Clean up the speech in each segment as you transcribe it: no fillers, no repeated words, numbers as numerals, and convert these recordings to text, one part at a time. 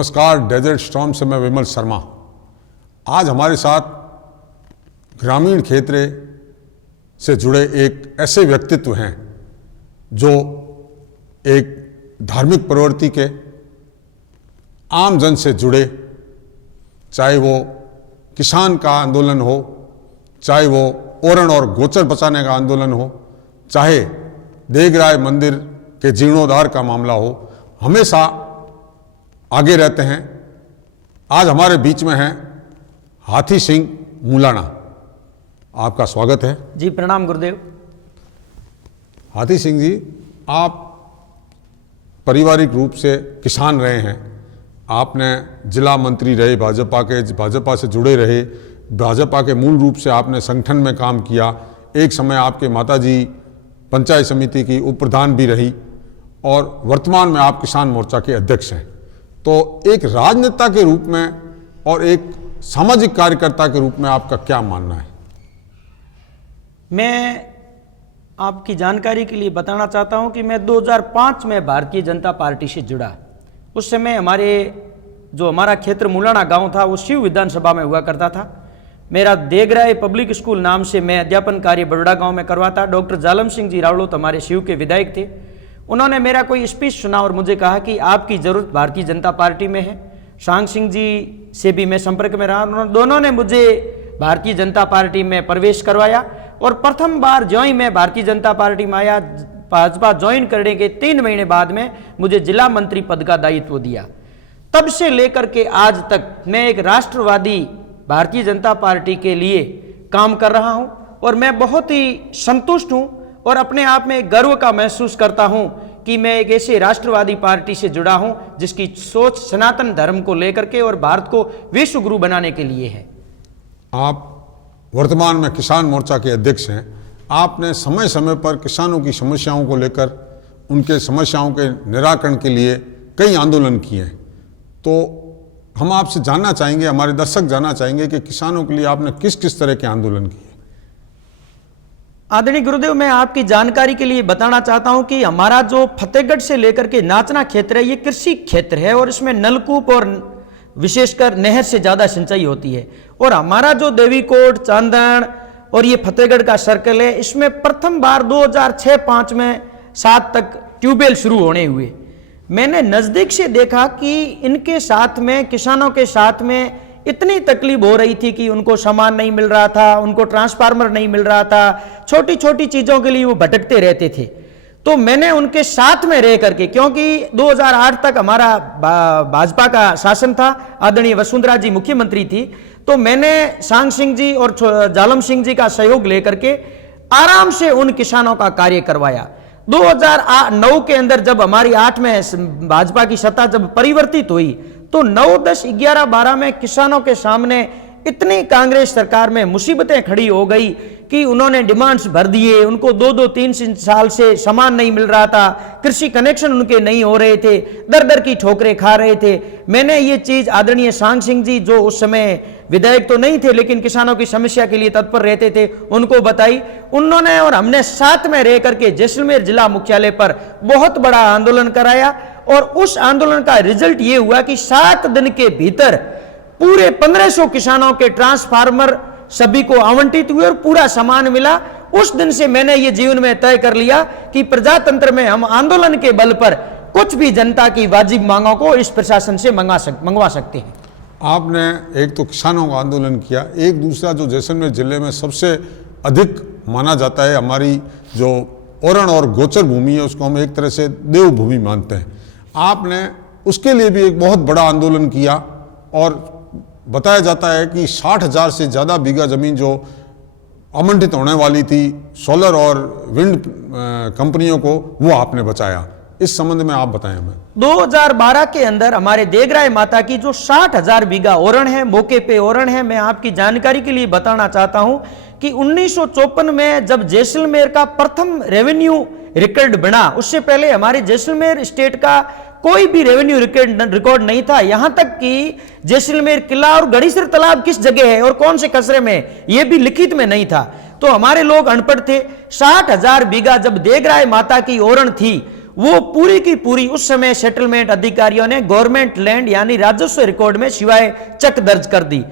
नमस्कार, desert storm से मैं विमल शर्मा। आज हमारे साथ ग्रामीण क्षेत्र से जुड़े एक ऐसे व्यक्तित्व हैं जो एक धार्मिक प्रवृत्ति के, आम जन से जुड़े, चाहे वो किसान का आंदोलन हो, चाहे वो ओरण और गोचर बचाने का आंदोलन हो, चाहे देगराय मंदिर के जीर्णोद्धार का मामला हो, हमेशा आगे रहते हैं। आज हमारे बीच में हैं हाथी सिंह मूलाना। आपका स्वागत है। जी प्रणाम गुरुदेव। हाथी सिंह जी, आप पारिवारिक रूप से किसान रहे हैं, आपने जिला मंत्री रहे, भाजपा से जुड़े रहे, भाजपा के मूल रूप से आपने संगठन में काम किया। एक समय आपके माताजी पंचायत समिति की उप प्रधान भी रही और वर्तमान में आप किसान मोर्चा के अध्यक्ष हैं। तो एक राजनेता के रूप में और एक सामाजिक कार्यकर्ता के रूप में आपका क्या मानना है? मैं आपकी जानकारी के लिए बताना चाहता हूं कि मैं 2005 में भारतीय जनता पार्टी से जुड़ा। उस समय हमारा क्षेत्र मूलाना गांव था, वो शिव विधानसभा में हुआ करता था। मेरा देगराय पब्लिक स्कूल नाम से मैं अध्यापन कार्य बड़ोड़ा गांव में करवाता। डॉक्टर जालम सिंह जी रावलोत हमारे शिव के विधायक थे। उन्होंने मेरा कोई स्पीच सुना और मुझे कहा कि आपकी ज़रूरत भारतीय जनता पार्टी में है। सांग सिंह जी से भी मैं संपर्क में रहा, उन्होंने दोनों ने मुझे भारतीय जनता पार्टी में प्रवेश करवाया और प्रथम बार ज्यों ही मैं भारतीय जनता पार्टी में आया, भाजपा ज्वाइन करने के 3 महीने बाद में मुझे जिला मंत्री पद का दायित्व दिया। तब से लेकर के आज तक मैं एक राष्ट्रवादी भारतीय जनता पार्टी के लिए काम कर रहा हूं और मैं बहुत ही संतुष्ट हूं और अपने आप में गर्व का महसूस करता हूं कि मैं एक ऐसे राष्ट्रवादी पार्टी से जुड़ा हूं जिसकी सोच सनातन धर्म को लेकर के और भारत को विश्व गुरु बनाने के लिए है। आप वर्तमान में किसान मोर्चा के अध्यक्ष हैं। आपने समय समय पर किसानों की समस्याओं को लेकर, उनके समस्याओं के निराकरण के लिए कई आंदोलन किए हैं। तो हम आपसे जानना चाहेंगे, हमारे दर्शक जानना चाहेंगे कि किसानों के लिए आपने किस किस तरह के आंदोलन किए? आदरणीय गुरुदेव, मैं आपकी जानकारी के लिए बताना चाहता हूं कि हमारा जो फतेहगढ़ से लेकर के नाचना क्षेत्र है, ये कृषि क्षेत्र है और इसमें नलकूप और विशेषकर नहर से ज़्यादा सिंचाई होती है। और हमारा जो देवीकोट, चांदन और ये फतेहगढ़ का सर्कल है, इसमें प्रथम बार 2006-05 में 7 तक ट्यूबवेल शुरू होने हुए। मैंने नज़दीक से देखा कि इनके साथ में, किसानों के साथ में इतनी तकलीफ हो रही थी कि उनको सामान नहीं मिल रहा था, उनको ट्रांसफार्मर नहीं मिल रहा था, छोटी छोटी चीज़ों के लिए वो भटकते रहते थे। तो मैंने उनके साथ में रह करके, क्योंकि 2008 तक हमारा भाजपा का शासन था, आदरणीय वसुंधरा जी मुख्यमंत्री थी, तो मैंने सांग सिंह जी और जालम सिंह जी का सहयोग लेकर के आराम से उन किसानों का कार्य करवाया। 2009 के अंदर जब हमारी 8 में भाजपा की सत्ता जब परिवर्तित हुई तो 9, 10, 11, 12 में किसानों के सामने इतनी कांग्रेस सरकार में मुसीबतें खड़ी हो गई कि उन्होंने डिमांड्स भर दिए। उनको 2-2, 3 साल से सामान नहीं मिल रहा था, कृषि कनेक्शन उनके नहीं हो रहे थे, दर दर की ठोकरें खा रहे थे। मैंने ये चीज़ आदरणीय सांग सिंह जी, जो उस समय विधायक तो नहीं थे लेकिन किसानों की समस्या के लिए तत्पर रहते थे, उनको बताई। उन्होंने और हमने साथ में रह करके जैसलमेर जिला मुख्यालय पर बहुत बड़ा आंदोलन कराया और उस आंदोलन का रिजल्ट ये हुआ कि 7 दिन के भीतर पूरे 1500 किसानों के ट्रांसफार्मर सभी को आवंटित हुए और पूरा सामान मिला। उस दिन से मैंने ये जीवन में तय कर लिया कि प्रजातंत्र में हम आंदोलन के बल पर कुछ भी जनता की वाजिब मांगों को इस प्रशासन से मंगवा सकते हैं। आपने एक तो किसानों का आंदोलन किया, एक दूसरा जो जैसलमेर जिले में सबसे अधिक माना जाता है, हमारी जो ओरण और गोचर भूमि है, उसको हम एक तरह से देवभूमि मानते हैं। आपने उसके लिए भी एक बहुत बड़ा आंदोलन किया और बताया जाता है कि 60,000 से ज़्यादा बीघा ज़मीन जो आवंटित होने वाली थी सोलर और विंड कंपनियों को, वो आपने बचाया। इस संबंध में आप बताएं हमें। 2012 के अंदर हमारे देगराय माता की जो 60,000 बीघा ओरण है, मौके पे ओरण है, मैं आपकी जानकारी के लिए बताना चाहता हूं कि 1954 में जब जैसलमेर का प्रथम रेवेन्यू रिकॉर्ड बना, उससे पहले हमारे जैसलमेर स्टेट का कोई भी रेवेन्यू रिकॉर्ड नहीं था। यहां तक कि जैसलमेर किला और गढ़ीसर तालाब किस जगह है और कौन से कस्बे में, यह भी लिखित में नहीं था। तो हमारे लोग अनपढ़ थे। 60,000 बीघा जब देगराय माता की ओरण थी, वो पूरी की पूरी उस समय सेटलमेंट अधिकारियों ने गवर्नमेंट लैंड यानी राजस्व रिकॉर्ड में शिवाय चक दर्ज कर दी।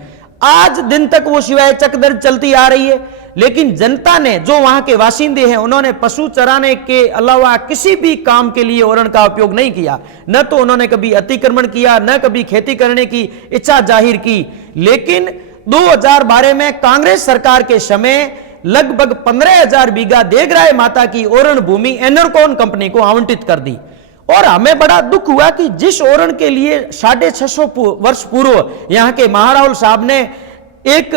आज दिन तक वो शिवाय चक दर्ज चलती आ रही है, लेकिन जनता ने, जो वहां के वासिंदे हैं, उन्होंने पशु चराने के अलावा किसी भी काम के लिए ओरण का उपयोग नहीं किया। न तो उन्होंने कभी अतिक्रमण किया, न कभी खेती करने की इच्छा जाहिर की। लेकिन 2012 में कांग्रेस सरकार के समय लगभग 15,000 बीघा देगराय माता की ओरण भूमि एनरकॉन कंपनी को आवंटित कर दी। और हमें बड़ा दुख हुआ कि जिस ओरण के लिए 650 वर्ष पूर्व यहां के महाराहुल साहब ने एक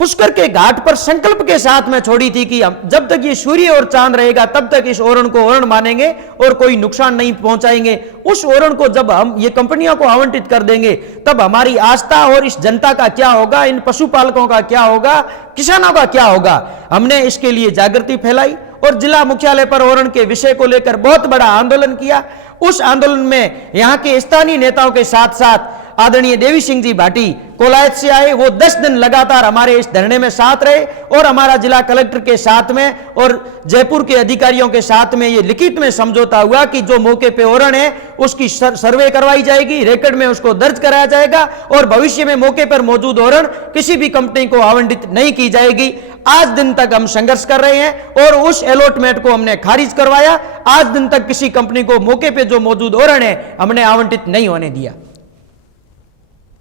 पुष्कर के घाट पर संकल्प के साथ में छोड़ी थी कि जब तक ये सूर्य और चांद रहेगा तब तक इस ओरण को ओरण मानेंगे और कोई नुकसान नहीं पहुंचाएंगे, उस ओरण को जब हम ये कंपनियों को आवंटित कर देंगे तब हमारी आस्था और इस जनता का क्या होगा, इन पशुपालकों का क्या होगा, किसानों का क्या होगा। हमने इसके लिए जागृति फैलाई और जिला मुख्यालय पर ओरण के विषय को लेकर बहुत बड़ा आंदोलन किया। उस आंदोलन में यहाँ के स्थानीय नेताओं के साथ साथ आदरणीय देवी सिंह जी भाटी कोलायत से आए। वो 10 दिन लगातार हमारे इस धरने में साथ रहे और हमारा जिला कलेक्टर के साथ में और जयपुर के अधिकारियों के साथ में ये लिखित में समझौता हुआ कि जो मौके पे ओरण है उसकी सर्वे करवाई जाएगी, रिकॉर्ड में उसको दर्ज कराया जाएगा और भविष्य में मौके पर मौजूद ओरण किसी भी कंपनी को आवंटित नहीं की जाएगी। आज दिन तक हम संघर्ष कर रहे हैं और उस अलॉटमेंट को हमने खारिज करवाया। आज दिन तक किसी कंपनी को मौके पे जो मौजूद ओरण है हमने आवंटित नहीं होने दिया।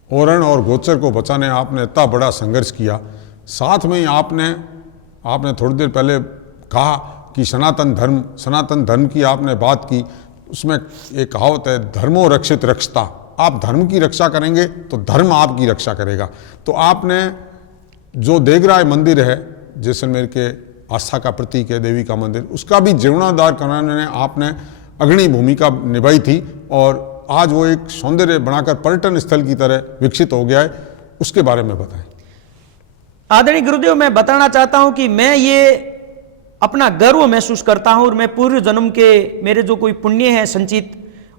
ओरण और गोचर को बचाने आपने इतना बड़ा संघर्ष किया, साथ में ही आपने थोड़ी देर पहले कहा कि सनातन धर्म की आपने बात की। उसमें एक कहावत है, धर्मो रक्षित रक्षता। आप धर्म की रक्षा करेंगे तो धर्म आपकी रक्षा करेगा। तो आपने जो देगराय मंदिर है, जैसलमेर के आस्था का प्रतीक है देवी का मंदिर, उसका भी जीर्णोद्धार कराने में आपने अग्रणी भूमिका निभाई थी और आज वो एक सौंदर्य बनाकर पर्यटन स्थल की तरह विकसित हो गया है। उसके बारे में बताएं। आदरणीय गुरुदेव, मैं बताना चाहता हूं कि मैं ये अपना गर्व महसूस करता हूं और मैं पूर्व जन्म के मेरे जो कोई पुण्य है संचित,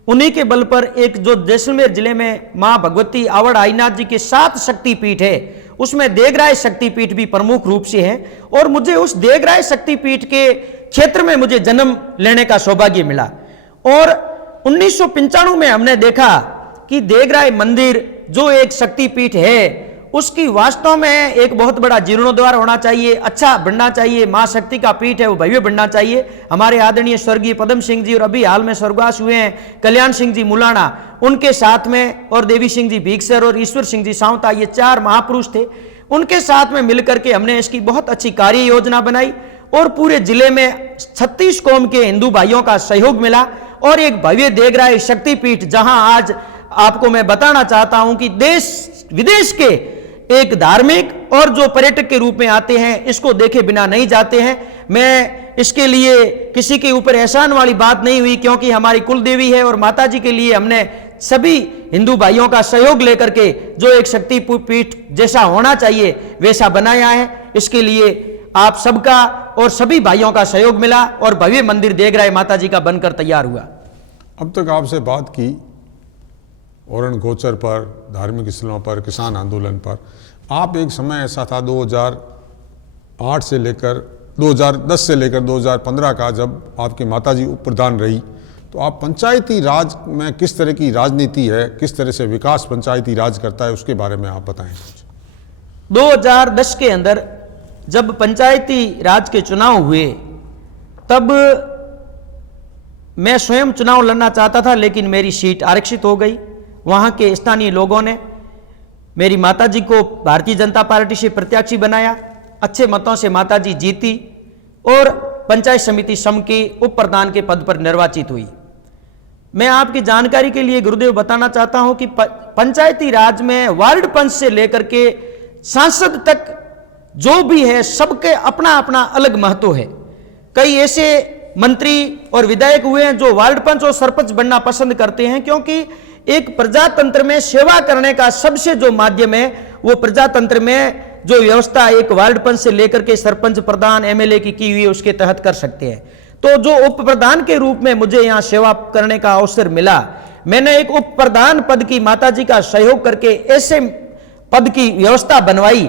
उन्हीं के बल पर एक जो जैसलमेर जिले में मां भगवती आवड़ आईनाथ जी के 7 शक्तिपीठ है, उसमें देगराय शक्तिपीठ भी प्रमुख रूप से है। और मुझे उस देगराय शक्तिपीठ के क्षेत्र में मुझे जन्म लेने का सौभाग्य मिला। और 1995 में हमने देखा कि देगराय मंदिर जो एक शक्तिपीठ है उसकी वास्तव में एक बहुत बड़ा जीर्णोद्धार होना चाहिए, अच्छा बनना चाहिए। मां शक्ति का पीठ है वो भव्य बनना चाहिए। हमारे आदरणीय स्वर्गीय पदम सिंह जी और अभी हाल में स्वर्गवास हुए हैं कल्याण सिंह जी मुलाना, उनके साथ में और देवी सिंह जी भीगसर और ईश्वर सिंह जी सावता, ये 4 महापुरुष थे। उनके साथ में मिलकर के हमने इसकी बहुत अच्छी कार्य योजना बनाई और पूरे जिले में 36 कौम के हिंदू भाइयों का सहयोग मिला और एक भव्य देगराय शक्तिपीठ, जहां आज आपको मैं बताना चाहता हूं कि देश विदेश के एक धार्मिक और जो पर्यटक के रूप में आते हैं, इसको देखे बिना नहीं जाते हैं। मैं इसके लिए किसी के ऊपर एहसान वाली बात नहीं हुई, क्योंकि हमारी कुल देवी है और माता जी के लिए हमने सभी हिंदू भाइयों का सहयोग लेकर के जो एक शक्तिपीठ जैसा होना चाहिए वैसा बनाया है। इसके लिए आप सबका और सभी भाइयों का सहयोग मिला और भव्य मंदिर देगराय माता जी का बनकर तैयार हुआ। अब तक आपसे बात की ओरण गोचर पर, धार्मिक स्थलों पर, किसान आंदोलन पर। आप एक समय ऐसा था 2010 से लेकर 2015 का, जब आपकी माताजी उप प्रधान रही, तो आप पंचायती राज में किस तरह की राजनीति है, किस तरह से विकास पंचायती राज करता है, उसके बारे में आप बताएं। 2010 के अंदर जब पंचायती राज के चुनाव हुए तब मैं स्वयं चुनाव लड़ना चाहता था, लेकिन मेरी सीट आरक्षित हो गई। वहां के स्थानीय लोगों ने मेरी माताजी को भारतीय जनता पार्टी से प्रत्याशी बनाया। अच्छे मतों से माताजी जीती और पंचायत समिति सम के उप प्रधान के पद पर निर्वाचित हुई। मैं आपकी जानकारी के लिए गुरुदेव बताना चाहता हूं कि पंचायती राज में वार्ड पंच से लेकर के सांसद तक जो भी है, सबके अपना अपना अलग महत्व है। कई ऐसे मंत्री और विधायक हुए हैं जो वार्ड पंच और सरपंच बनना पसंद करते हैं, क्योंकि एक प्रजातंत्र में सेवा करने का सबसे जो माध्यम है वो प्रजातंत्र में जो व्यवस्था एक वार्ड पंच से लेकर के सरपंच, प्रधान, एमएलए की हुई है, उसके तहत कर सकते हैं। तो जो उप प्रधान के रूप में मुझे यहां सेवा करने का अवसर मिला, मैंने एक उप प्रधान पद की माताजी का सहयोग करके ऐसे पद की व्यवस्था बनवाई।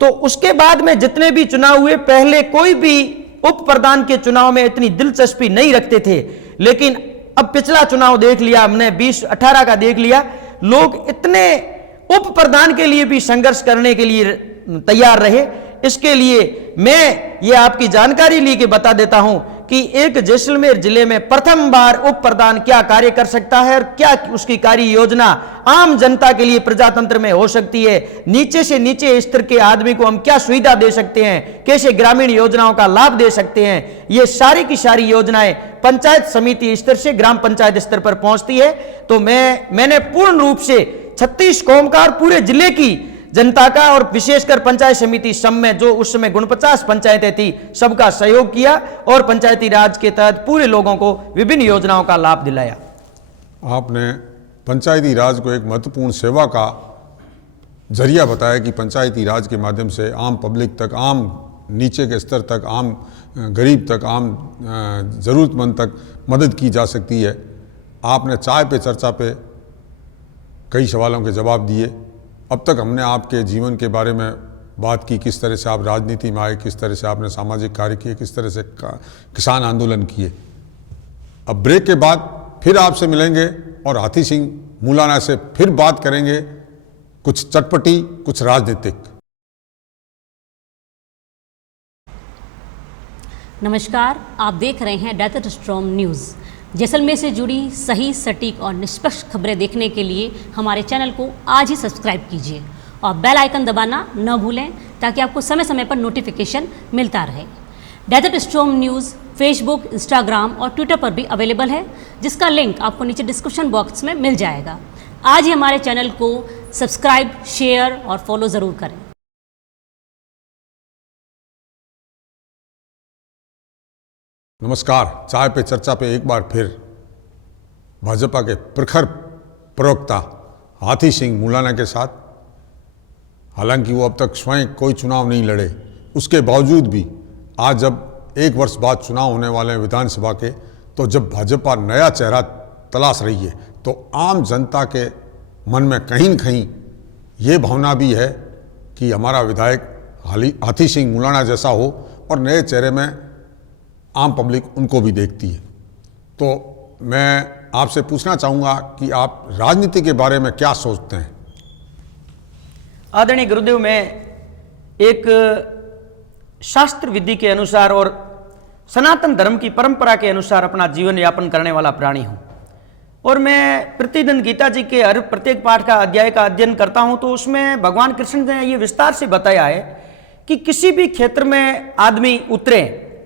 तो उसके बाद में जितने भी चुनाव हुए, पहले कोई भी उप प्रधान के चुनाव में इतनी दिलचस्पी नहीं रखते थे, लेकिन अब पिछला चुनाव देख लिया हमने, 2018 का देख लिया, लोग इतने उप प्रधान के लिए भी संघर्ष करने के लिए तैयार रहे। इसके लिए मैं ये आपकी जानकारी ली के बता देता हूं कि एक जैसलमेर जिले में प्रथम बार उप प्रधान क्या कार्य कर सकता है और क्या उसकी कार्य योजना आम जनता के लिए प्रजातंत्र में हो सकती है, नीचे से नीचे स्तर के आदमी को हम क्या सुविधा दे सकते हैं, कैसे ग्रामीण योजनाओं का लाभ दे सकते हैं, ये सारी की सारी योजनाएं पंचायत समिति स्तर से ग्राम पंचायत स्तर पर पहुंचती है। तो मैंने पूर्ण रूप से 36 कौम का और पूरे जिले की जनता का और विशेषकर पंचायत समिति सम में जो उस समय 49 पंचायतें थी सबका सहयोग किया और पंचायती राज के तहत पूरे लोगों को विभिन्न योजनाओं का लाभ दिलाया। आपने पंचायती राज को एक महत्वपूर्ण सेवा का जरिया बताया कि पंचायती राज के माध्यम से आम पब्लिक तक, आम नीचे के स्तर तक, आम गरीब तक, आम ज़रूरतमंद तक मदद की जा सकती है। आपने चाय पे चर्चा पे कई सवालों के जवाब दिए। अब तक हमने आपके जीवन के बारे में बात की, किस तरह से आप राजनीति में आए, किस तरह से आपने सामाजिक कार्य किए, किस तरह से किसान आंदोलन किए। अब ब्रेक के बाद फिर आपसे मिलेंगे और हाथी सिंह मुलाना से फिर बात करेंगे, कुछ चटपटी, कुछ राजनीतिक। नमस्कार, आप देख रहे हैं डेजर्ट स्टॉर्म न्यूज़। जैसलमेर से जुड़ी सही, सटीक और निष्पक्ष खबरें देखने के लिए हमारे चैनल को आज ही सब्सक्राइब कीजिए और बेल आइकन दबाना न भूलें ताकि आपको समय समय पर नोटिफिकेशन मिलता रहे। Desert storm news Facebook, Instagram और ट्विटर पर भी अवेलेबल है, जिसका लिंक आपको नीचे डिस्क्रिप्शन बॉक्स में मिल जाएगा। आज ही हमारे चैनल को सब्सक्राइब, शेयर और फॉलो ज़रूर करें। नमस्कार, चाय पे चर्चा पे एक बार फिर भाजपा के प्रखर प्रवक्ता हाथी सिंह मुलाना के साथ। हालांकि वो अब तक स्वयं कोई चुनाव नहीं लड़े, उसके बावजूद भी आज जब 1 वर्ष बाद चुनाव होने वाले हैं विधानसभा के, तो जब भाजपा नया चेहरा तलाश रही है तो आम जनता के मन में कहीं न कहीं ये भावना भी है कि हमारा विधायक हाथी सिंह मुलाना जैसा हो और नए चेहरे में आम पब्लिक उनको भी देखती है। तो मैं आपसे पूछना चाहूँगा कि आप राजनीति के बारे में क्या सोचते हैं? आदरणीय गुरुदेव, मैं एक शास्त्र विधि के अनुसार और सनातन धर्म की परंपरा के अनुसार अपना जीवन यापन करने वाला प्राणी हूँ और मैं प्रतिदिन गीता जी के हर प्रत्येक पाठ का अध्याय का अध्ययन करता हूँ। तो उसमें भगवान कृष्ण ने ये विस्तार से बताया है कि किसी भी क्षेत्र में आदमी उतरे,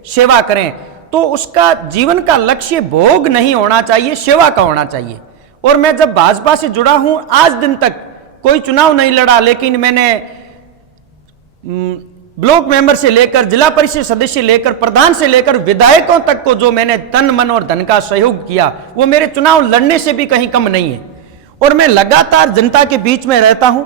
सेवा करें, तो उसका जीवन का लक्ष्य भोग नहीं होना चाहिए, सेवा का होना चाहिए। और मैं जब भाजपा से जुड़ा हूं, आज दिन तक कोई चुनाव नहीं लड़ा, लेकिन मैंने ब्लॉक मेंबर से लेकर जिला परिषद सदस्य लेकर प्रधान से लेकर विधायकों तक को जो मैंने तन मन और धन का सहयोग किया वो मेरे चुनाव लड़ने से भी कहीं कम नहीं है। और मैं लगातार जनता के बीच में रहता हूं,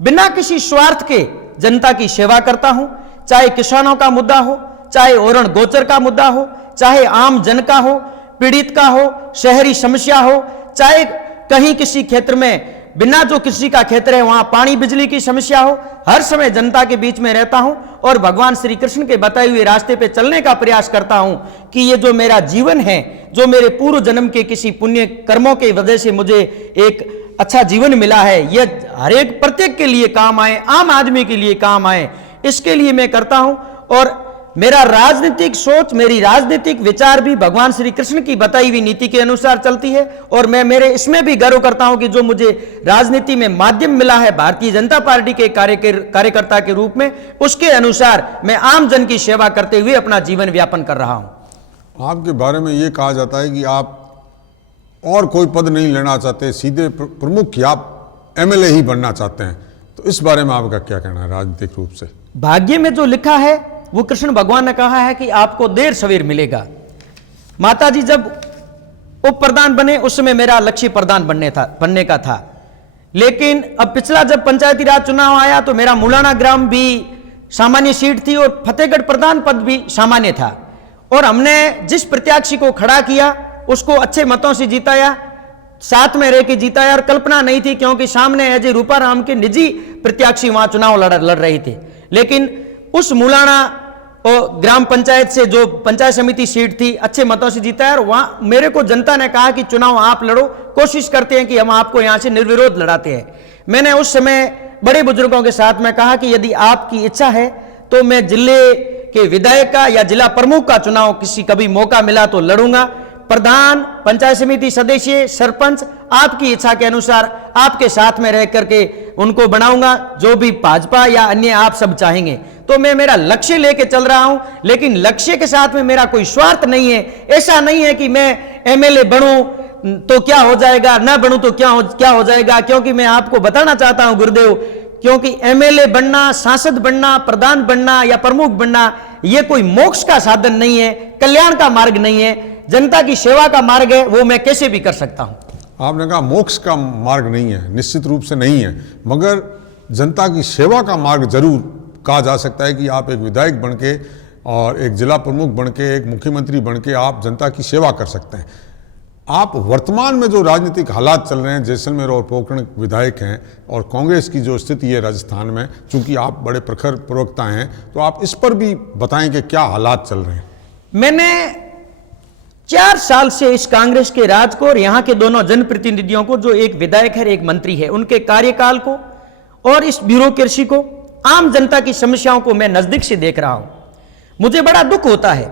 बिना किसी स्वार्थ के जनता की सेवा करता हूं, चाहे किसानों का मुद्दा हो, चाहे ओरण गोचर का मुद्दा हो, चाहे आम जन का हो, पीड़ित का हो, शहरी समस्या हो, चाहे कहीं किसी क्षेत्र में बिना जो किसी का क्षेत्र है वहां पानी बिजली की समस्या हो, हर समय जनता के बीच में रहता हूं और भगवान श्री कृष्ण के बताए हुए रास्ते पे चलने का प्रयास करता हूं कि ये जो मेरा जीवन है, जो मेरे पूर्व जन्म के किसी पुण्य कर्मों की वजह से मुझे एक अच्छा जीवन मिला है, ये हर एक प्रत्येक के लिए काम आए, आम आदमी के लिए काम आए, इसके लिए मैं करता हूं। और मेरा राजनीतिक सोच, मेरी राजनीतिक विचार भी भगवान श्री कृष्ण की बताई हुई नीति के अनुसार चलती है और मैं मेरे इसमें भी गर्व करता हूं कि जो मुझे राजनीति में माध्यम मिला है भारतीय जनता पार्टी के कार्यकर्ता के रूप में, उसके अनुसार मैं आम जन की सेवा करते हुए अपना जीवन व्यापन कर रहा हूं। आपके बारे में ये कहा जाता है कि आप और कोई पद नहीं लेना चाहते, सीधे प्रमुख या आप एमएलए ही बनना चाहते हैं, तो इस बारे में आपका क्या कहना है राजनीतिक रूप से? भाग्य में जो लिखा है वो कृष्ण भगवान ने कहा है कि आपको देर सवेर मिलेगा। माता जी जब उप प्रधान बने उस समय मेरा लक्ष्य प्रधान बनने का था, लेकिन अब पिछला जब पंचायती राज चुनाव आया तो मेरा मुलाना ग्राम भी सामान्य सीट थी और फतेहगढ़ प्रधान पद भी सामान्य था और हमने जिस प्रत्याशी को खड़ा किया उसको अच्छे मतों से जिताया, साथ में रह के जिताया और कल्पना नहीं थी क्योंकि सामने अजय रूपाराम के निजी प्रत्याशी वहां चुनाव लड़ रहे थे। लेकिन उस मुलाना और ग्राम पंचायत से जो पंचायत समिति सीट थी अच्छे मतों से जीता है, और वहां मेरे को जनता ने कहा कि चुनाव आप लड़ो, कोशिश करते हैं कि हम आपको यहां से निर्विरोध लड़ाते हैं। मैंने उस समय बड़े बुजुर्गों के साथ में कहा कि यदि आपकी इच्छा है तो मैं जिले के विधायक का या जिला प्रमुख का चुनाव किसी कभी मौका मिला तो लड़ूंगा। प्रधान, पंचायत समिति सदस्य, सरपंच आपकी इच्छा के अनुसार आपके साथ में रह करके उनको बनाऊंगा, जो भी भाजपा या अन्य आप सब चाहेंगे। तो मैं मेरा लक्ष्य लेके चल रहा हूं, लेकिन लक्ष्य के साथ में मेरा कोई स्वार्थ नहीं है। ऐसा नहीं है कि मैं एमएलए बनूं तो क्या हो जाएगा, ना बनूं तो क्या हो जाएगा, क्योंकि मैं आपको बताना चाहता हूं गुरुदेव, क्योंकि एमएलए बनना, सांसद बनना, प्रधान बनना या प्रमुख बनना यह कोई मोक्ष का साधन नहीं है, कल्याण का मार्ग नहीं है, जनता की सेवा का मार्ग है, वो मैं कैसे भी कर सकता हूं। आपने कहा मोक्ष का मार्ग नहीं है, निश्चित रूप से नहीं है, मगर जनता की सेवा का मार्ग जरूर कहा जा सकता है कि आप एक विधायक बनके और एक जिला प्रमुख बनके, एक मुख्यमंत्री बनके आप जनता की सेवा कर सकते हैं। आप वर्तमान में जो राजनीतिक हालात चल रहे हैं, जैसलमेर और पोखरण विधायक हैं और कांग्रेस की जो स्थिति है राजस्थान में, चूंकि आप बड़े प्रखर प्रवक्ता हैं, तो आप इस पर भी बताएं कि क्या हालात चल रहे हैं। मैंने 4 साल से इस कांग्रेस के राज को और यहां के दोनों जनप्रतिनिधियों को, जो एक विधायक है एक मंत्री है, उनके कार्यकाल को और इस ब्यूरोक्रेसी को, आम जनता की समस्याओं को मैं नजदीक से देख रहा हूं। मुझे बड़ा दुख होता है,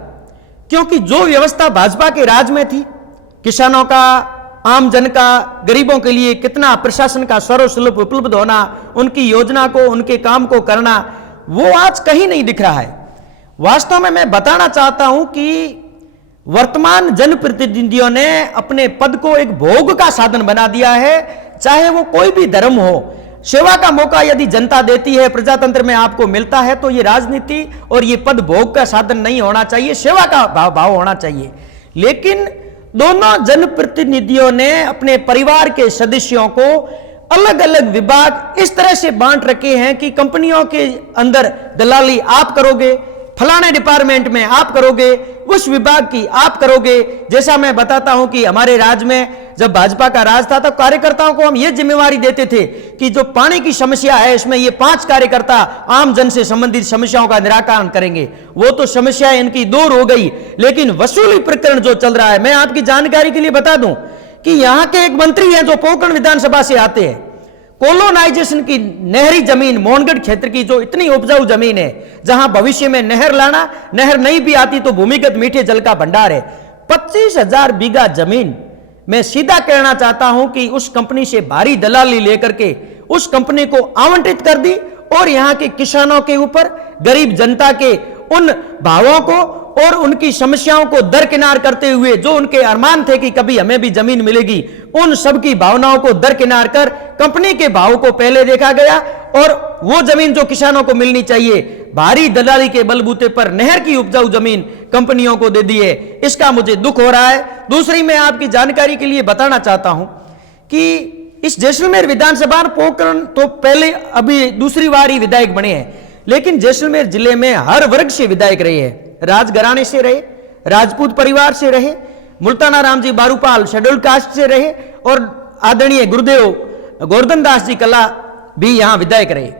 क्योंकि जो व्यवस्था भाजपा के राज में थी, किसानों का, आम जन का, गरीबों के लिए कितना प्रशासन का सर्वसुलभ उपलब्ध होना, उनकी योजना को, उनके काम को करना, वो आज कहीं नहीं दिख रहा है। वास्तव में मैं बताना चाहता हूं कि वर्तमान जनप्रतिनिधियों ने अपने पद को एक भोग का साधन बना दिया है। चाहे वो कोई भी धर्म हो, सेवा का मौका यदि जनता देती है, प्रजातंत्र में आपको मिलता है, तो ये राजनीति और ये पद भोग का साधन नहीं होना चाहिए, सेवा का भाव होना चाहिए। लेकिन दोनों जनप्रतिनिधियों ने अपने परिवार के सदस्यों को अलग अलग विभाग इस तरह से बांट रखे हैं कि कंपनियों के अंदर दलाली आप करोगे, फलाने डिपार्टमेंट में आप करोगे, उस विभाग की आप करोगे। जैसा मैं बताता हूं कि हमारे राज्य में जब भाजपा का राज था, तब कार्यकर्ताओं को हम ये जिम्मेवारी देते थे कि जो पानी की समस्या है, इसमें ये 5 कार्यकर्ता आम जन से संबंधित समस्याओं का निराकरण करेंगे। वो तो समस्या इनकी दूर हो गई, लेकिन वसूली प्रकरण जो चल रहा है, मैं आपकी जानकारी के लिए बता दूं कि यहां के एक मंत्री हैं जो पोखरण विधानसभा से आते हैं। कोलोनाइजेशन की नहरी जमीन, मोहनगढ़ क्षेत्र की जो इतनी उपजाऊ जमीन है, जहां भविष्य में नहर लाना, नहर नहीं भी आती तो भूमिगत मीठे जल का भंडार है, 25,000 बीघा जमीन मैं सीधा कहना चाहता हूं कि उस कंपनी से भारी दलाली लेकर के उस कंपनी को आवंटित कर दी, और यहां के किसानों के ऊपर, गरीब जनता के उन भावों को और उनकी समस्याओं को दरकिनार करते हुए, जो उनके अरमान थे कि कभी हमें भी जमीन मिलेगी, उन सब की भावनाओं को दरकिनार कर कंपनी के भाव को पहले देखा गया, और वो जमीन जो किसानों को मिलनी चाहिए, भारी दलाली के बलबूते पर नहर की उपजाऊ जमीन कंपनियों को दे दी है। इसका मुझे दुख हो रहा है। दूसरी, मैं आपकी जानकारी के लिए बताना चाहता हूं कि इस जैसलमेर विधानसभा पोखरण तो पहले अभी दूसरी बार ही विधायक बने हैं, लेकिन जैसलमेर जिले में हर वर्ग से विधायक रहे हैं। राजघराने से रहे, राजपूत परिवार से रहे, मुल्ताना राम जी बारूपाल शेड्यूल्ड कास्ट से रहे, और आदरणीय गुरुदेव गोवर्धन दास जी कला भी यहां विधायक रहे।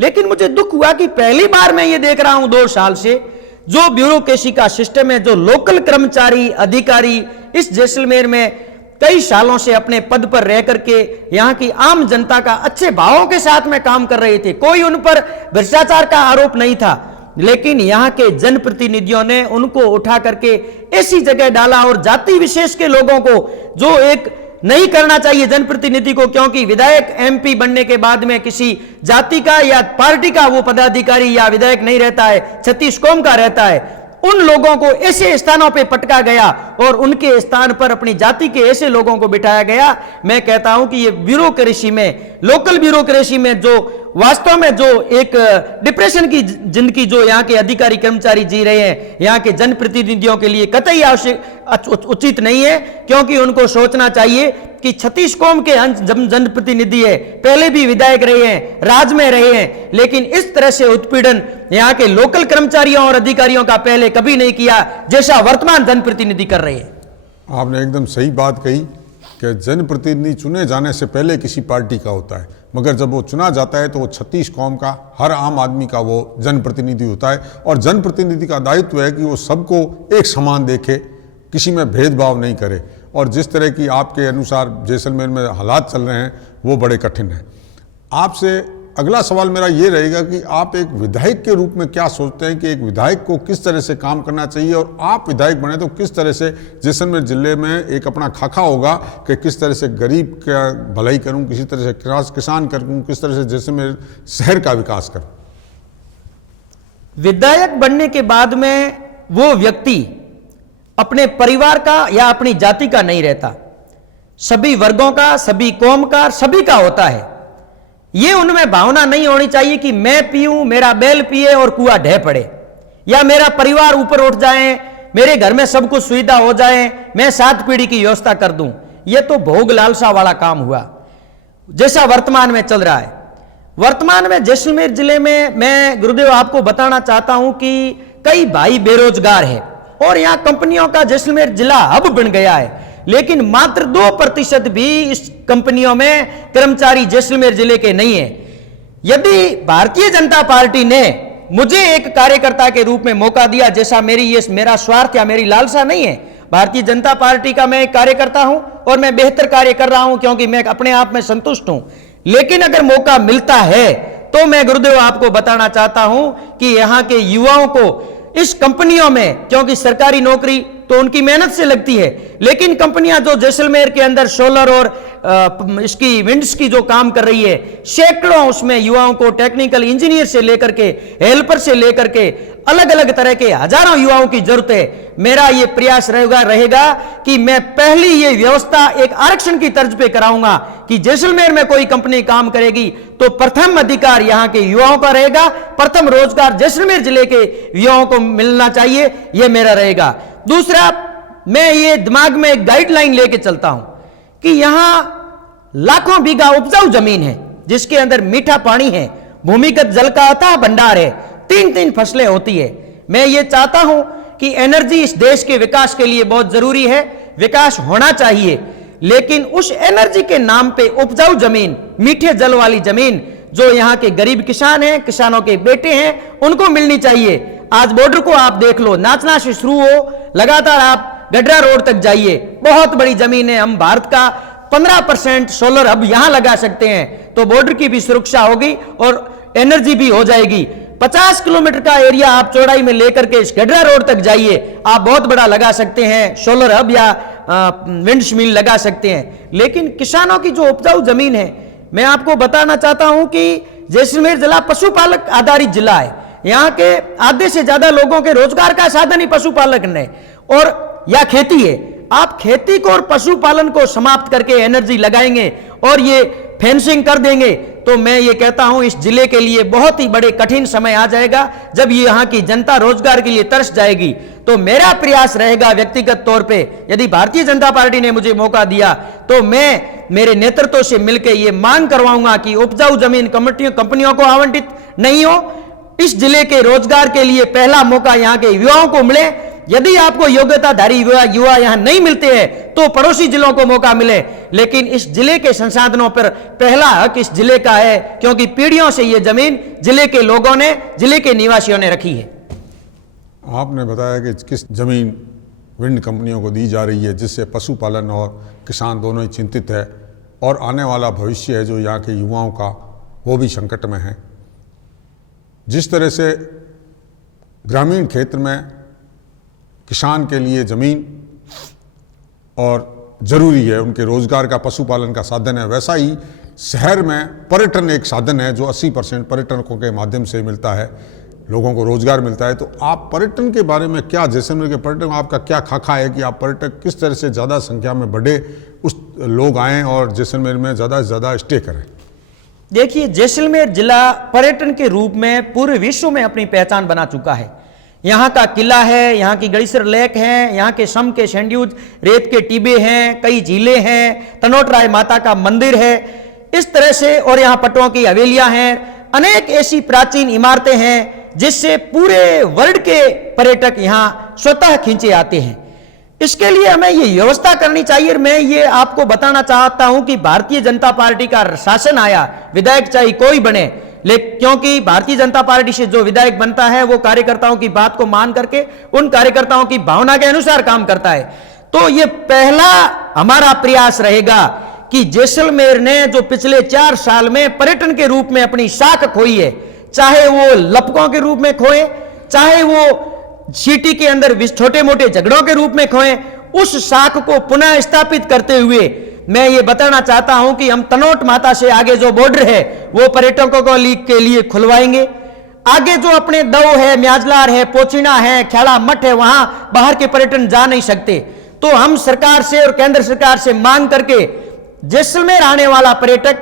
लेकिन मुझे दुख हुआ कि पहली बार मैं ये देख रहा हूं 2 साल से, जो ब्यूरोक्रेसी का सिस्टम है, जो लोकल कर्मचारी अधिकारी इस जैसलमेर में कई सालों से अपने पद पर रह करके यहां की आम जनता का अच्छे भावों के साथ में काम कर रहे थे, कोई उन पर भ्रष्टाचार का आरोप नहीं था, लेकिन यहां के जनप्रतिनिधियों ने उनको उठा करके ऐसी जगह डाला, और जाति विशेष के लोगों को, जो एक नहीं करना चाहिए जनप्रतिनिधि को, क्योंकि विधायक एमपी बनने के बाद में किसी जाति का या पार्टी का वो पदाधिकारी या विधायक नहीं रहता है, छत्तीस कौम का रहता है। उन लोगों को ऐसे स्थानों पे पटका गया और उनके स्थान पर अपनी जाति के ऐसे लोगों को बिठाया गया। मैं कहता हूं कि ये ब्यूरोक्रेसी में, लोकल ब्यूरोक्रेसी में जो वास्तव में जो एक डिप्रेशन की जिंदगी जो यहाँ के अधिकारी कर्मचारी जी रहे हैं, यहाँ के जनप्रतिनिधियों के लिए कतई आवश्यक उचित नहीं है, क्योंकि उनको सोचना चाहिए कि 36 कौम के जनप्रतिनिधि है, पहले भी विधायक रहे हैं, राज में रहे हैं, लेकिन इस तरह से उत्पीड़न यहाँ के लोकल कर्मचारियों और अधिकारियों का पहले कभी नहीं किया, जैसा वर्तमान जनप्रतिनिधि कर रहे हैं। आपने एकदम सही बात कही कि जनप्रतिनिधि चुने जाने से पहले किसी पार्टी का होता है, मगर जब वो चुना जाता है तो वो 36 कौम का, हर आम आदमी का वो जनप्रतिनिधि होता है। और जनप्रतिनिधि का दायित्व है कि वो सबको एक समान देखे, किसी में भेदभाव नहीं करे। और जिस तरह की आपके अनुसार जैसलमेर में हालात चल रहे हैं वो बड़े कठिन हैं। आपसे अगला सवाल मेरा ये रहेगा कि आप एक विधायक के रूप में क्या सोचते हैं कि एक विधायक को किस तरह से काम करना चाहिए, और आप विधायक बने तो किस तरह से जैसलमेर जिले में एक अपना खाका होगा कि किस तरह से गरीब का भलाई करूं, किसी तरह से किसान करूं, किस तरह से जैसलमेर शहर का विकास करूं। विधायक बनने के बाद में वो व्यक्ति अपने परिवार का या अपनी जाति का नहीं रहता, सभी वर्गों का, सभी कौम का, सभी का होता है। ये उनमें भावना नहीं होनी चाहिए कि मैं पीऊं, मेरा बैल पिए और कुआं ढह पड़े, या मेरा परिवार ऊपर उठ जाए, मेरे घर में सब कुछ सुविधा हो जाए, मैं 7 पीढ़ी की व्यवस्था कर दूं। यह तो भोग लालसा वाला काम हुआ जैसा वर्तमान में चल रहा है। वर्तमान में जैसलमेर जिले में मैं गुरुदेव आपको बताना चाहता हूं कि कई भाई बेरोजगार है और यहां कंपनियों का जैसलमेर जिला हब बन गया है, लेकिन मात्र 2% भी इस कंपनियों में कर्मचारी जैसलमेर जिले के नहीं है। यदि भारतीय जनता पार्टी ने मुझे एक कार्यकर्ता के रूप में मौका दिया, जैसा मेरा स्वार्थ या मेरी लालसा नहीं है, भारतीय जनता पार्टी का मैं एक कार्यकर्ता हूं और मैं बेहतर कार्य कर रहा हूं क्योंकि मैं अपने आप में संतुष्ट हूं। लेकिन अगर मौका मिलता है तो मैं गुरुदेव आपको बताना चाहता हूं कि यहां के युवाओं को इस कंपनियों में, क्योंकि सरकारी नौकरी तो उनकी मेहनत से लगती है, लेकिन कंपनियां जो जैसलमेर के अंदर सोलर और इसकी विंड्स की जो काम कर रही है, सैकड़ों उसमें युवाओं को टेक्निकल इंजीनियर से लेकर के हेल्पर से लेकर के अलग अलग तरह के हजारों युवाओं की जरूरत है। मेरा ये प्रयास रहेगा कि मैं पहली ये व्यवस्था एक आरक्षण की तर्ज पे कराऊंगा कि जैसलमेर में कोई कंपनी काम करेगी तो प्रथम अधिकार यहां के युवाओं का रहेगा, प्रथम रोजगार जैसलमेर जिले के युवाओं को मिलना चाहिए, यह मेरा रहेगा। दूसरा, मैं ये दिमाग में एक गाइडलाइन लेके चलता हूं कि यहां लाखों बीघा उपजाऊ जमीन है जिसके अंदर मीठा पानी है, भूमिगत जल का अथाह भंडार है, 3 फसलें होती है। मैं ये चाहता हूं कि एनर्जी इस देश के विकास के लिए बहुत जरूरी है, विकास होना चाहिए, लेकिन उस एनर्जी के नाम पे उपजाऊ जमीन, मीठे जल वाली जमीन जो यहां के गरीब किसान हैं, किसानों के बेटे हैं, उनको मिलनी चाहिए। आज बॉर्डर को आप देख लो, नाचना से शुरू हो, लगातार आप गडरा रोड तक जाइए, बहुत बड़ी जमीन है। हम भारत का 15% सोलर हब यहां लगा सकते हैं तो बॉर्डर की भी सुरक्षा होगी और एनर्जी भी हो जाएगी। 50 किलोमीटर का एरिया आप चौड़ाई में लेकर के इस गडरा रोड तक जाइए, आप बहुत बड़ा लगा सकते हैं, सोलर हब या विंड्स मिल लगा सकते हैं। लेकिन किसानों की जो उपजाऊ जमीन है, मैं आपको बताना चाहता हूं कि जैसलमेर जिला पशुपालक आधारित जिला है। यहाँ के आधे से ज्यादा लोगों के रोजगार का साधन ही पशुपालक ने और या खेती है। आप खेती को और पशुपालन को समाप्त करके एनर्जी लगाएंगे और ये फेंसिंग कर देंगे तो मैं ये कहता हूं इस जिले के लिए बहुत ही बड़े कठिन समय आ जाएगा जब ये यहाँ की जनता रोजगार के लिए तरस जाएगी। तो मेरा प्रयास रहेगा व्यक्तिगत तौर पे, यदि भारतीय जनता पार्टी ने मुझे मौका दिया तो मैं मेरे नेतृत्व से मिलकर ये मांग करवाऊंगा कि उपजाऊ जमीन कंपनियों को आवंटित नहीं हो, इस जिले के रोजगार के लिए पहला मौका यहाँ के युवाओं को मिले। यदि आपको योग्यताधारी युवा यहां नहीं मिलते हैं तो पड़ोसी जिलों को मौका मिले, लेकिन इस जिले के संसाधनों पर पहला हक इस जिले का है क्योंकि पीढ़ियों से यह जमीन जिले के लोगों ने, जिले के निवासियों ने रखी है। आपने बताया कि किस जमीन विंड कंपनियों को दी जा रही है जिससे पशुपालन और किसान दोनों ही चिंतित है और आने वाला भविष्य है जो यहाँ के युवाओं का वो भी संकट में है। जिस तरह से ग्रामीण क्षेत्र में किसान के लिए ज़मीन और ज़रूरी है, उनके रोज़गार का, पशुपालन का साधन है, वैसा ही शहर में पर्यटन एक साधन है जो 80% पर्यटकों के माध्यम से मिलता है, लोगों को रोज़गार मिलता है। तो आप पर्यटन के बारे में क्या, जैसलमेर के पर्यटन आपका क्या खाका है कि आप पर्यटक किस तरह से ज़्यादा संख्या में बढ़े, उस लोग आएँ और जैसलमेर में ज़्यादा से ज़्यादा स्टे करें? देखिए, जैसलमेर जिला पर्यटन के रूप में पूरे विश्व में अपनी पहचान बना चुका है। यहाँ का किला है, यहाँ की गड़ीसर लेक है, यहाँ के सम के सैंडयूज रेत के टिबे हैं, कई झीलें हैं, तनोटराय माता का मंदिर है, इस तरह से, और यहाँ पटों की हवेलियां हैं, अनेक ऐसी प्राचीन इमारतें हैं जिससे पूरे वर्ल्ड के पर्यटक यहाँ स्वतः खींचे आते हैं। इसके लिए हमें ये व्यवस्था करनी चाहिए। मैं ये आपको बताना चाहता हूं कि भारतीय जनता पार्टी का शासन आया, विधायक चाहे कोई बने, लेकिन क्योंकि भारतीय जनता पार्टी से जो विधायक बनता है वो कार्यकर्ताओं की बात को मान करके उन कार्यकर्ताओं की भावना के अनुसार काम करता है। तो ये पहला हमारा प्रयास रहेगा कि जैसलमेर ने जो पिछले 4 साल में पर्यटन के रूप में अपनी साख खोई है, चाहे वो लपकों के रूप में खोए, चाहे वो सिटी के अंदर छोटे मोटे झगड़ों के रूप में खोए, उस साख को पुनः स्थापित करते हुए मैं ये बताना चाहता हूं कि हम तनोट माता से आगे जो बॉर्डर है वो पर्यटकों को के लिए खुलवाएंगे। आगे जो अपने दव है, म्याजलार है, पोचिना है, खेड़ा मठ है, वहां बाहर के पर्यटन जा नहीं सकते। तो हम सरकार से और केंद्र सरकार से मांग करके जैसलमेर आने वाला पर्यटक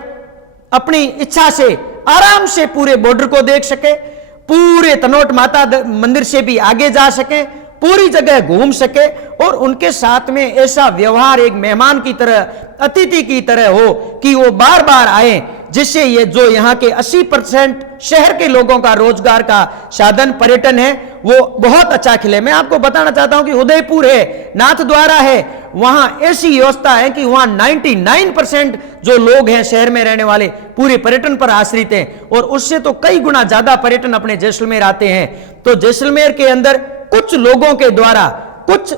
अपनी इच्छा से आराम से पूरे बॉर्डर को देख सके, पूरे तनोट माता मंदिर से भी आगे जा सके, पूरी जगह घूम सके और उनके साथ में ऐसा व्यवहार एक मेहमान की तरह, अतिथि की तरह हो कि वो बार बार आए, जिससे ये जो यहाँ के 80% शहर के लोगों का रोजगार का साधन पर्यटन है वो बहुत अच्छा खिले। मैं आपको बताना चाहता हूं कि उदयपुर है, नाथद्वारा है, वहां ऐसी व्यवस्था है कि वहां 99% जो लोग हैं शहर में रहने वाले पूरे पर्यटन पर आश्रित हैं और उससे तो कई गुना ज्यादा पर्यटन अपने जैसलमेर आते हैं। तो जैसलमेर के अंदर कुछ लोगों के द्वारा, कुछ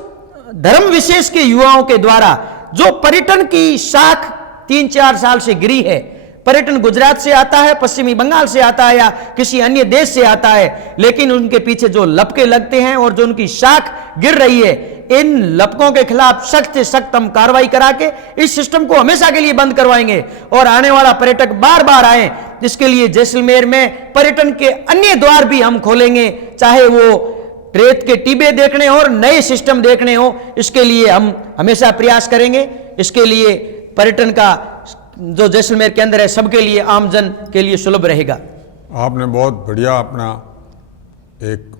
धर्म विशेष के युवाओं के द्वारा जो पर्यटन की साख 3-4 साल से गिरी है, पर्यटन गुजरात से आता है, पश्चिमी बंगाल से आता है या किसी अन्य देश से आता है, लेकिन उनके पीछे जो लपके लगते हैं और जो उनकी साख गिर रही है, इन लपकों के खिलाफ सख्त से सख्त हम कार्रवाई करा के इस सिस्टम को हमेशा के लिए बंद करवाएंगे और आने वाला पर्यटक बार बार आए। इसके लिए जैसलमेर में पर्यटन के अन्य द्वार भी हम खोलेंगे, चाहे वो रेत के टीबे देखने और नए सिस्टम देखने हो, इसके लिए हम हमेशा प्रयास करेंगे। इसके लिए पर्यटन का जो जैसलमेर के अंदर है सबके लिए, आमजन के लिए सुलभ रहेगा। आपने बहुत बढ़िया अपना एक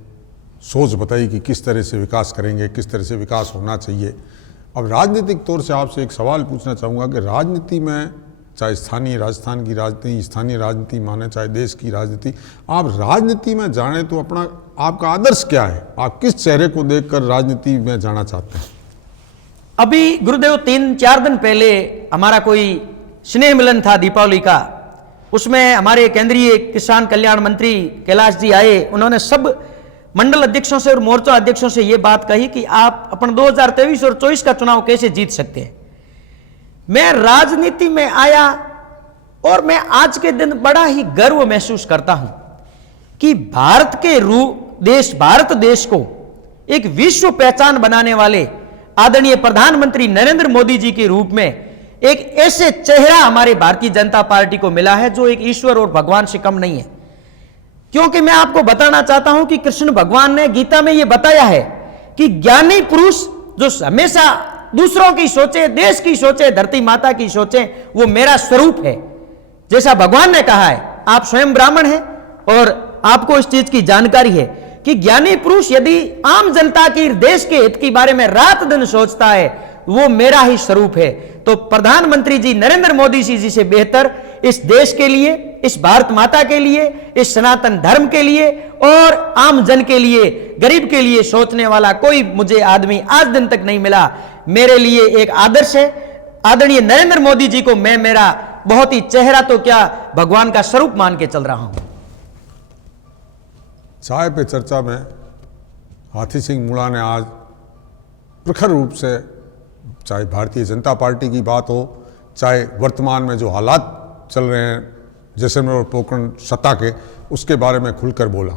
सोच बताई कि किस तरह से विकास करेंगे, किस तरह से विकास होना चाहिए। अब राजनीतिक तौर से आपसे एक सवाल पूछना चाहूँगा कि राजनीति में, चाहे स्थानीय राजस्थान की राजनीति, स्थानीय राजनीति माने चाहे देश की राजनीति, आप राजनीति में जाने तो अपना आपका आदर्श क्या है? आप किस चेहरे को देखकर राजनीति में जाना चाहते हैं? अभी गुरुदेव 3-4 दिन पहले हमारा कोई स्नेह मिलन था दीपावली का, उसमें हमारे केंद्रीय किसान कल्याण मंत्री कैलाश जी आए। उन्होंने सब मंडल अध्यक्षों से और मोर्चा अध्यक्षों से यह बात कही कि आप अपन 2023 और 24 का चुनाव कैसे जीत सकते हैं। मैं राजनीति में आया और मैं आज के दिन बड़ा ही गर्व महसूस करता हूं कि भारत देश को एक विश्व पहचान बनाने वाले आदरणीय प्रधानमंत्री नरेंद्र मोदी जी के रूप में एक ऐसे चेहरा हमारे भारतीय जनता पार्टी को मिला है जो एक ईश्वर और भगवान से कम नहीं है। क्योंकि मैं आपको बताना चाहता हूं कि कृष्ण भगवान ने गीता में यह बताया है कि ज्ञानी पुरुष जो हमेशा दूसरों की सोचे, देश की सोचे, धरती माता की सोचे, वो मेरा स्वरूप है। जैसा भगवान ने कहा है, आप स्वयं ब्राह्मण हैं और आपको इस चीज की जानकारी है कि ज्ञानी पुरुष यदि आम जनता की, देश के हित के बारे में रात दिन सोचता है, वो मेरा ही स्वरूप है। तो प्रधानमंत्री जी नरेंद्र मोदी जी से बेहतर इस देश के लिए, इस भारत माता के लिए, इस सनातन धर्म के लिए और आम जन के लिए, गरीब के लिए सोचने वाला कोई मुझे आदमी आज दिन तक नहीं मिला। मेरे लिए एक आदर्श है। आदरणीय नरेंद्र मोदी जी को मैं मेरा बहुत ही चेहरा तो क्या भगवान का स्वरूप मान के चल रहा हूं। चाय पे चर्चा में हाथी सिंह मुड़ा ने आज प्रखर रूप से, चाहे भारतीय जनता पार्टी की बात हो, चाहे वर्तमान में जो हालात चल रहे हैं जैसलमेर और पोखरण सत्ता के, उसके बारे में खुलकर बोला।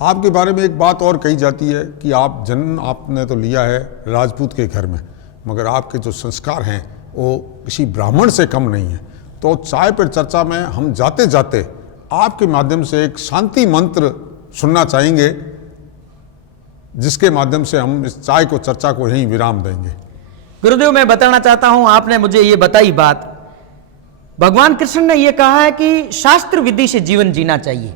आपके बारे में एक बात और कही जाती है कि आप जन्म आपने तो लिया है राजपूत के घर में, मगर आपके जो संस्कार हैं वो किसी ब्राह्मण से कम नहीं है। तो चाय पर चर्चा में हम जाते जाते आपके माध्यम से एक शांति मंत्र सुनना चाहेंगे, जिसके माध्यम से हम इस चाय को, चर्चा को यहीं विराम देंगे। गुरुदेव, मैं बताना चाहता हूं, आपने मुझे ये बताई बात, भगवान कृष्ण ने यह कहा है कि शास्त्र विधि से जीवन जीना चाहिए।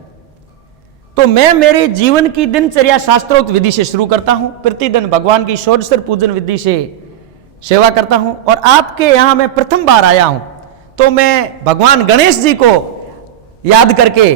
तो मैं मेरे जीवन की दिनचर्या शास्त्रोक्त विधि से शुरू करता हूं। प्रतिदिन भगवान की षोडशर पूजन विधि से सेवा करता हूं। और आपके यहां मैं प्रथम बार आया हूं तो मैं भगवान गणेश जी को याद करके,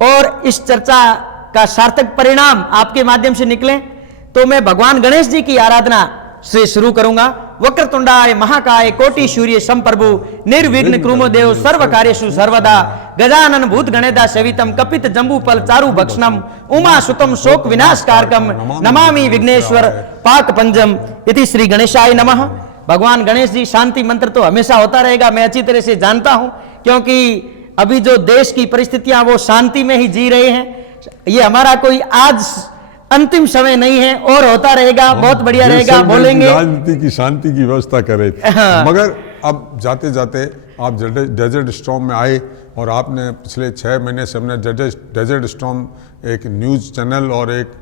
और इस चर्चा का सार्थक परिणाम आपके माध्यम से निकले, तो मैं भगवान गणेश जी की आराधना से शुरू करूंगा। वक्रतुंडाय महाकाय कोटि सूर्य समप्रभु निर्विघ्न कुरु देव सर्व कार्येषु सर्वदा गजानन भूत गणेदा सेवितम कपित जम्बू फल चारु भक्षणम उमा सुतम शोक विनाश कारकम नमामि विघ्नेश्वर पाक पंजम। इति श्री गणेशाय नमः। भगवान गणेश जी, शांति मंत्र तो हमेशा होता रहेगा, मैं अच्छी तरह से जानता हूं, क्योंकि अभी जो देश की परिस्थितियां वो शांति में ही जी रहे हैं। ये हमारा कोई आज अंतिम समय नहीं है और होता रहेगा, बहुत बढ़िया रहेगा, बोलेंगे। राजनीति की शांति की व्यवस्था करे। हाँ। मगर अब जाते जाते आप डेजर्ट स्टॉर्म में आए और आपने पिछले 6 महीने से हमने डेजर्ट स्टॉर्म एक न्यूज़ चैनल और एक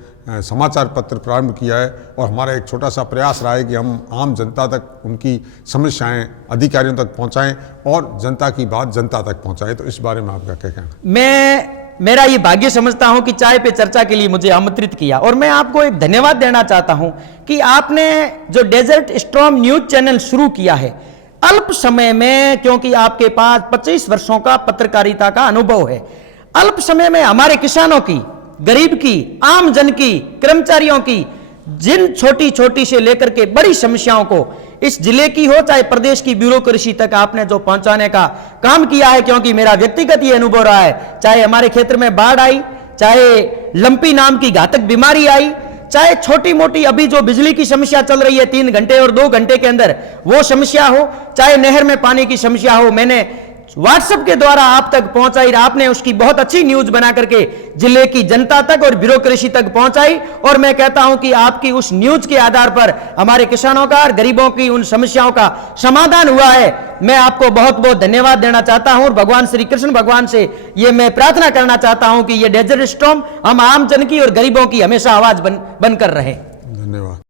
समाचार पत्र प्रारंभ किया है, और हमारा एक छोटा सा प्रयास रहा है कि हम आम जनता तक उनकी समस्याएं अधिकारियों तक पहुंचाएं और जनता की बात जनता तक पहुंचाएं। तो इस बारे में आपका क्या कहना? मेरा ये भाग्य समझता हूं कि चाय पे चर्चा के लिए मुझे आमंत्रित किया, और मैं आपको एक धन्यवाद देना चाहता हूं कि आपने जो डेजर्ट स्टॉर्म न्यूज चैनल शुरू किया है अल्प समय में, क्योंकि आपके पास 25 वर्षों का पत्रकारिता का अनुभव है, अल्प समय में हमारे किसानों की, गरीब की, आम जन की, कर्मचारियों की, जिन छोटी छोटी से लेकर के बड़ी समस्याओं को, इस जिले की हो चाहे प्रदेश की ब्यूरोक्रेसी तक, आपने जो पहुंचाने का काम किया है, क्योंकि मेरा व्यक्तिगत ये अनुभव रहा है, चाहे हमारे क्षेत्र में बाढ़ आई, चाहे लंपी नाम की घातक बीमारी आई, चाहे छोटी मोटी अभी जो बिजली की समस्या चल रही है 3 घंटे और 2 घंटे के अंदर वो समस्या हो, चाहे नहर में पानी की समस्या हो, मैंने व्हाट्सएप के द्वारा आप तक पहुंचाई। आपने उसकी बहुत अच्छी न्यूज बना करके जिले की जनता तक और ब्यूरोक्रेसी तक पहुंचाई, और मैं कहता हूं कि आपकी उस न्यूज के आधार पर हमारे किसानों का और गरीबों की उन समस्याओं का समाधान हुआ है। मैं आपको बहुत बहुत धन्यवाद देना चाहता हूं, और भगवान श्री कृष्ण भगवान से ये मैं प्रार्थना करना चाहता हूं कि ये डेजर्ट स्टॉर्म हम आम जन की और गरीबों की हमेशा आवाज बनकर रहे। धन्यवाद।